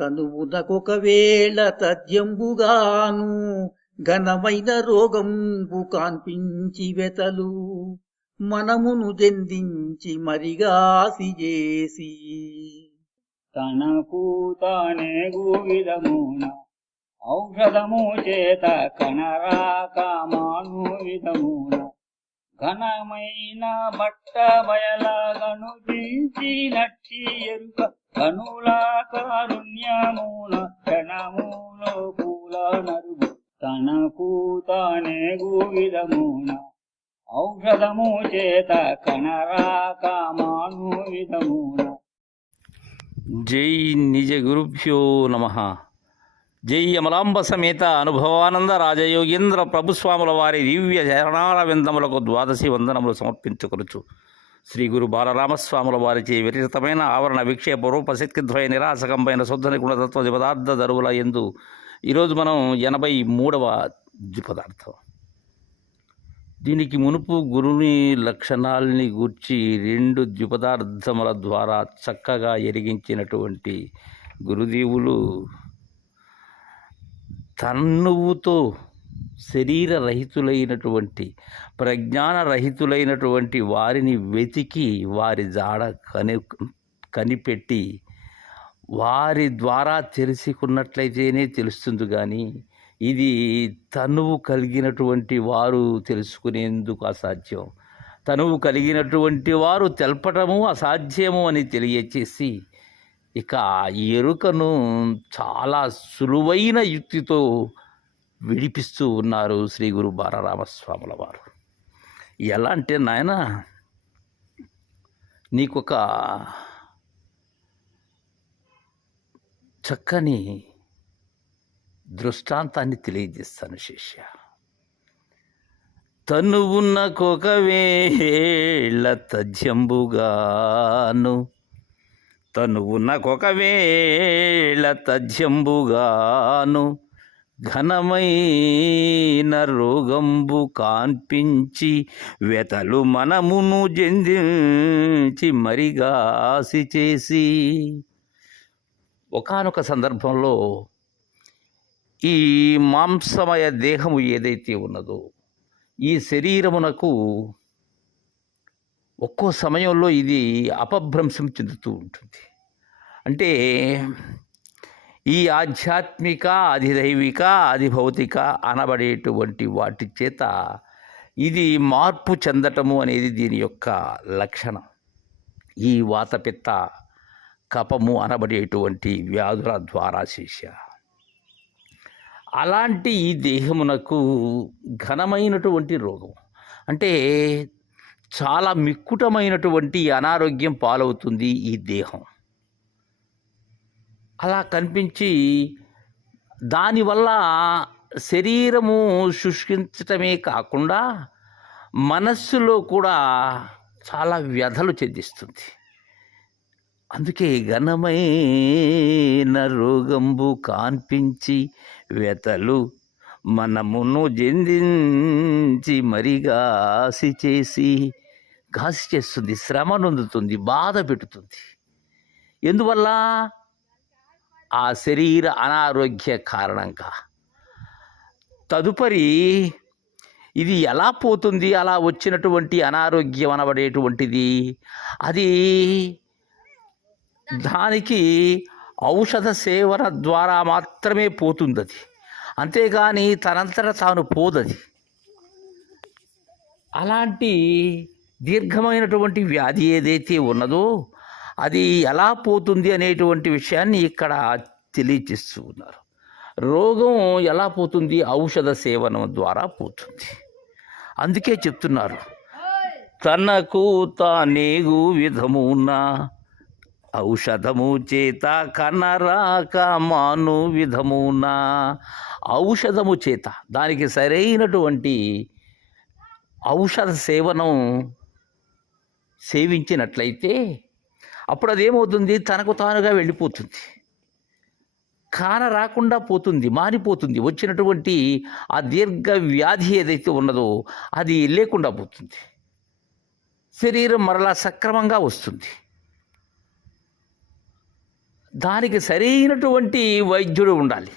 తనువునకొకవేళ తద్యంబుగాను ఘనమైన రోగంబు కాన్పించి వెతలు మనమును జందించి మరిగాసి చేసి. తనకు తానే విధమున ఔషధము చేత కనరాక మాను విధమున ఘనమైన బట్ట బయలాగను దించి నచ్చి ఎరుక. కనుల కారుణ్యమున క్షణములో పూల నరుగు. తనకు తానే విధమున ఔషధము చేత కనరాక మాను విధమున. జై నిజ గురుభ్యో నమ. జై అమలాంబ సమేత అనుభవానంద రాజయోగేంద్ర ప్రభుస్వాముల వారి దివ్య చరణాల విందములకు ద్వాదశి వందనములు సమర్పించుకొనుచు శ్రీ గురు బాలరామస్వాముల వారిచే విరచితమైన ఆవరణ విక్షేప రూపశక్తిద్వయ నిరాసకంపైన శుద్ధ గుణతత్వ పదార్థ దరువుల ఎందు ఈరోజు మనం ఎనభై మూడవ పదార్థం. దీనికి మునుపు గురుని లక్షణాలని గూర్చి రెండు ద్విపదార్థముల ద్వారా చక్కగా ఎరిగించినటువంటి గురుదేవులు తన్నువుతో శరీర రహితులైనటువంటి ప్రజ్ఞాన రహితులైనటువంటి వారిని వెతికి వారి జాడ కని కనిపెట్టి వారి ద్వారా తెలుసుకున్నట్లయితేనే తెలుస్తుంది కానీ ఇది తనువు కలిగినటువంటి వారు తెలుసుకునేందుకు అసాధ్యం. తనువు కలిగినటువంటి వారు తెలపటము అసాధ్యము అని తెలియచేసి ఇక ఆ ఎరుకను చాలా సులువైన యుక్తితో విడిపిస్తూ ఉన్నారు శ్రీ గురు బాలరామస్వాముల వారు. ఎలా అంటే నాయన నీకొక చక్కని దృష్టాంతాన్ని తెలియజేస్తాను శిష్య. తను తనువున్న కొకవేళ తజ్యంబుగాను తనువున్న కొకవేళ తథ్యంబుగాను ఘనమైన రోగంబు కాన్పించి వెతలు మనమును జందించి మరిగాసి చేసి. ఒకానొక సందర్భంలో ఈ మాంసమయ దేహము ఏదైతే ఉన్నదో ఈ శరీరమునకు ఒక్కో సమయంలో ఇది అపభ్రంశం చెందుతూ ఉంటుంది. అంటే ఈ ఆధ్యాత్మిక అధిదైవిక అధిభౌతిక అనబడేటువంటి వాటి చేత ఇది మార్పు చెందటము అనేది దీని యొక్క లక్షణం. ఈ వాతపిత్త కపము అనబడేటువంటి వ్యాధుల ద్వారా శిష్య. అలాంటి ఈ దేహమునకు ఘనమైనటువంటి రోగం. అంటే చాలా మిక్కుటమైనటువంటి అనారోగ్యం పాలవుతుంది ఈ దేహం. అలా కనిపించి దానివల్ల శరీరము శుష్కించటమే కాకుండా మనస్సులో కూడా చాలా వ్యధలు చెందిస్తుంది. అందుకే ఘనమైన రోగంబు కాన్పించి వ్యతలు మనమును జందించి మరి గాసి చేసి ఘాసి చేస్తుంది శ్రమ నొందుతుంది బాధ పెడుతుంది. ఎందువల్ల? ఆ శరీర అనారోగ్య కారణంగా. తదుపరి ఇది ఎలా పోతుంది? అలా వచ్చినటువంటి అనారోగ్యం అనబడేటువంటిది. అది దానికి ఔషధ సేవన ద్వారా మాత్రమే పోతుంది అది అంతేగాని తనంతట తాను పోదది. అలాంటి దీర్ఘమైనటువంటి వ్యాధి ఏదైతే ఉన్నదో అది ఎలా పోతుంది అనేటువంటి విషయాన్ని ఇక్కడ తెలియజేస్తూ ఉన్నారు. రోగం ఎలా పోతుంది? ఔషధ సేవనం ద్వారా పోతుంది. అందుకే చెప్తున్నారు. తనకు తానేగు విధమున ఔషధము చేత కనరాక మాను విధమున. ఔషధము చేత దానికి సరైనటువంటి ఔషధ సేవనం సేవించినట్లయితే అప్పుడు అదేమవుతుంది? తనకు తానుగా వెళ్ళిపోతుంది. కాన రాకుండా పోతుంది మారిపోతుంది వచ్చినటువంటి ఆ దీర్ఘ వ్యాధి ఏదైతే ఉన్నదో అది లేకుండా పోతుంది. శరీరం మరలా సక్రమంగా వస్తుంది. దానికి సరైనటువంటి వైద్యుడు ఉండాలి.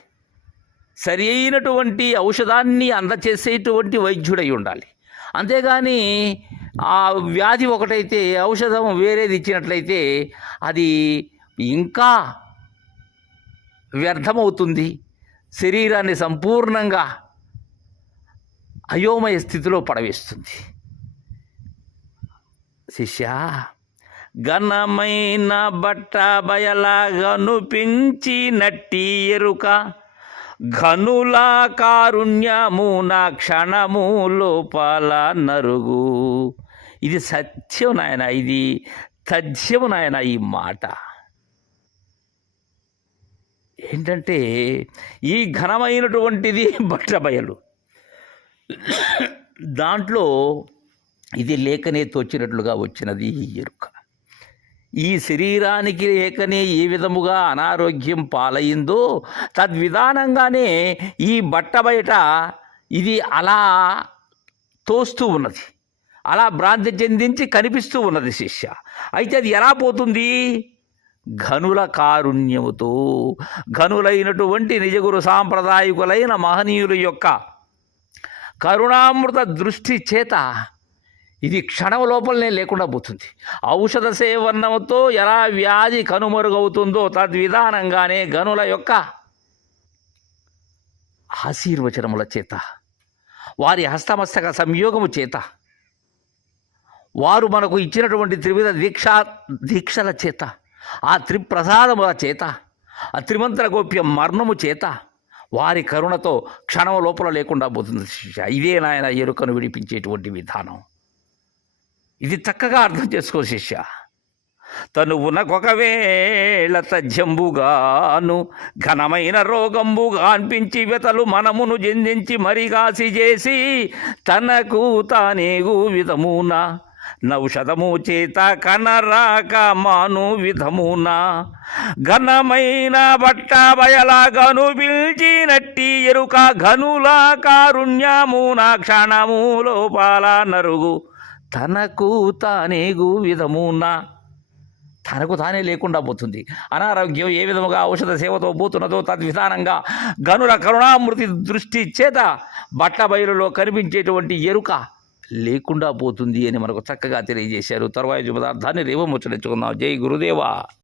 సరి అయినటువంటి ఔషధాన్ని అందచేసేటువంటి వైద్యుడై ఉండాలి. అంతేగాని ఆ వ్యాధి ఒకటైతే ఔషధం వేరేది ఇచ్చినట్లయితే అది ఇంకా వ్యర్థమవుతుంది. శరీరాన్ని సంపూర్ణంగా అయోమయ స్థితిలో పడవేస్తుంది. శిష్యా ఘనమైన బట్ట బయలాగనుపించి నట్టి ఎరుక. ఘనుల కారుణ్యము నా క్షణము లోపల నరుగు. ఇది సత్యం నాయన ఇది తథ్యం నాయన ఈ మాట. ఏంటంటే ఈ ఘనమైనటువంటిది బట్ట బయలు. దాంట్లో ఇది లేఖనే తోచినట్లుగా వచ్చినది ఈ ఎరుక. ఈ శరీరానికి లేకనే ఏ విధముగా అనారోగ్యం పాలయిందో తద్విధానంగానే ఈ బట్ట బయట ఇది అలా తోస్తూ ఉన్నది. అలా భ్రాంతి చెందించి కనిపిస్తూ ఉన్నది శిష్య. అయితే అది ఎలా పోతుంది? ఘనుల కారుణ్యముతో ఘనులైనటువంటి నిజగురు సాంప్రదాయకులైన మహనీయుల యొక్క కరుణామృత దృష్టి చేత ఇది క్షణం లోపలనే లేకుండా పోతుంది. ఔషధ సేవనంతో ఎలా వ్యాధి కనుమరుగవుతుందో తద్విధానంగానే గనుల యొక్క ఆశీర్వచనముల చేత వారి హస్తమస్తక సంయోగము చేత వారు మనకు ఇచ్చినటువంటి త్రివిధ దీక్ష దీక్షల చేత ఆ త్రిప్రసాదముల చేత ఆ త్రిమంత్ర గోప్య మరణము చేత వారి కరుణతో క్షణం లోపల లేకుండా పోతుంది. శిష్య ఇదే నాయన ఎరుకను విడిపించేటువంటి విధానం. ఇది చక్కగా అర్థం చేసుకో శిష్య. తను ఉనకొకవేళ తజ్జంబుగాను ఘనమైన రోగంబుగా అనిపించి వెతలు మనమును జందించి మరిగాసి చేసి తనకు తానేగు విధమున నౌషధము చేత కనరాక మాను విధమున ఘనమైన బట్ట బయలాగను పిలిచినట్టి ఎరుక ఘనుల కారుణ్యమున క్షణము లోపాల నరుగు తనకు తానేగు విధమున తనకు తానే లేకుండా పోతుంది. అనారోగ్యం ఏ విధముగా ఔషధ సేవతో పోతున్నదో తద్విధానంగా గనుల కరుణామృతి దృష్టి చేత బట్ట బయలులో కనిపించేటువంటి ఎరుక లేకుండా పోతుంది అని మనకు చక్కగా తెలియజేశారు. తర్వాయి పదార్థాన్ని రేవముచ్చరించుకుందాం జై గురుదేవా.